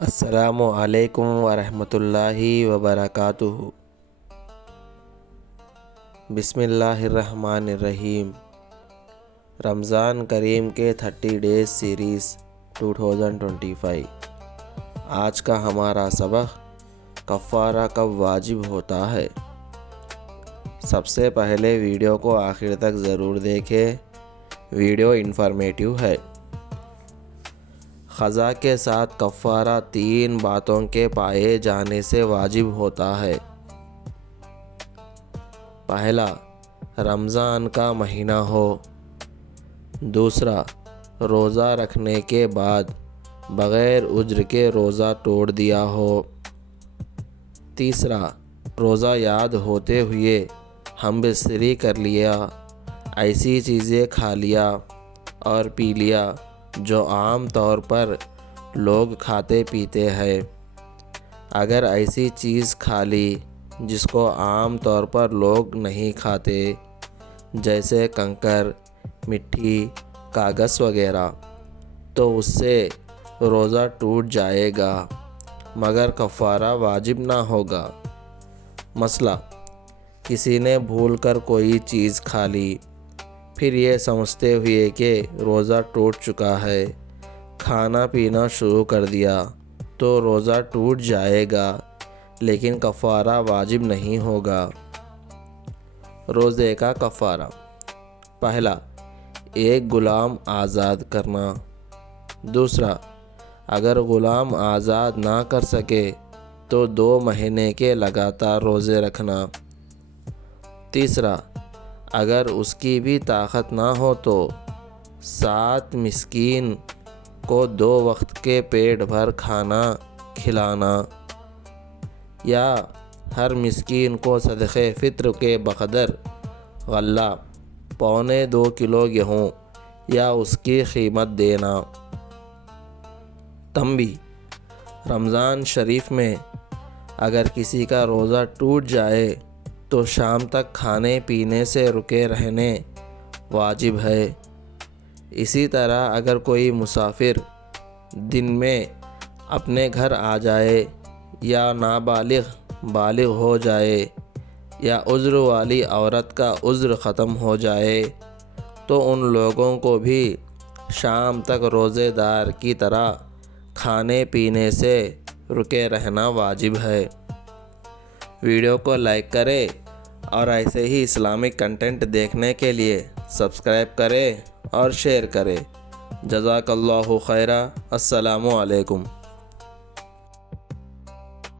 السلام علیکم ورحمۃ اللہ وبرکاتہ۔ بسم اللہ الرحمن الرحیم۔ رمضان کریم کے 30 ڈیز سیریز 2025۔ آج کا ہمارا سبق کفارہ کب واجب ہوتا ہے۔ سب سے پہلے ویڈیو کو آخر تک ضرور دیکھیں، ویڈیو انفارمیٹیو ہے۔ قضا کے ساتھ کفارہ 3 باتوں کے پائے جانے سے واجب ہوتا ہے۔ پہلا، رمضان کا مہینہ ہو۔ دوسرا، روزہ رکھنے کے بعد بغیر عذر کے روزہ توڑ دیا ہو۔ تیسرا، روزہ یاد ہوتے ہوئے ہم بستری کر لیا، ایسی چیزیں کھا لیا اور پی لیا جو عام طور پر لوگ کھاتے پیتے ہیں۔ اگر ایسی چیز کھا لی جس کو عام طور پر لوگ نہیں کھاتے، جیسے کنکر، مٹی، کاغذ وغیرہ، تو اس سے روزہ ٹوٹ جائے گا مگر کفارہ واجب نہ ہوگا۔ مثلا کسی نے بھول کر کوئی چیز کھا لی، پھر یہ سمجھتے ہوئے کہ روزہ ٹوٹ چکا ہے کھانا پینا شروع کر دیا تو روزہ ٹوٹ جائے گا لیکن کفارہ واجب نہیں ہوگا۔ روزے کا کفارہ: پہلا، ایک غلام آزاد کرنا۔ دوسرا، اگر غلام آزاد نہ کر سکے تو 2 مہینے کے لگاتار روزے رکھنا۔ تیسرا، اگر اس کی بھی طاقت نہ ہو تو 7 مسکین کو 2 وقت کے پیٹ بھر کھانا کھلانا، یا ہر مسکین کو صدقہ فطر کے بقدر غلہ پونے 2 کلو گیہوں یا اس کی قیمت دینا۔ تنبیہ: رمضان شریف میں اگر کسی کا روزہ ٹوٹ جائے تو شام تک کھانے پینے سے رکے رہنے واجب ہے۔ اسی طرح اگر کوئی مسافر دن میں اپنے گھر آ جائے یا نابالغ بالغ ہو جائے یا عذر والی عورت کا عذر ختم ہو جائے تو ان لوگوں کو بھی شام تک روزے دار کی طرح کھانے پینے سے رکے رہنا واجب ہے۔ ویڈیو کو لائک کریں اور ایسے ہی اسلامک کنٹینٹ دیکھنے کے لیے سبسکرائب کریں اور شیئر کریں۔ جزاک اللہ خیرا۔ السلام علیکم۔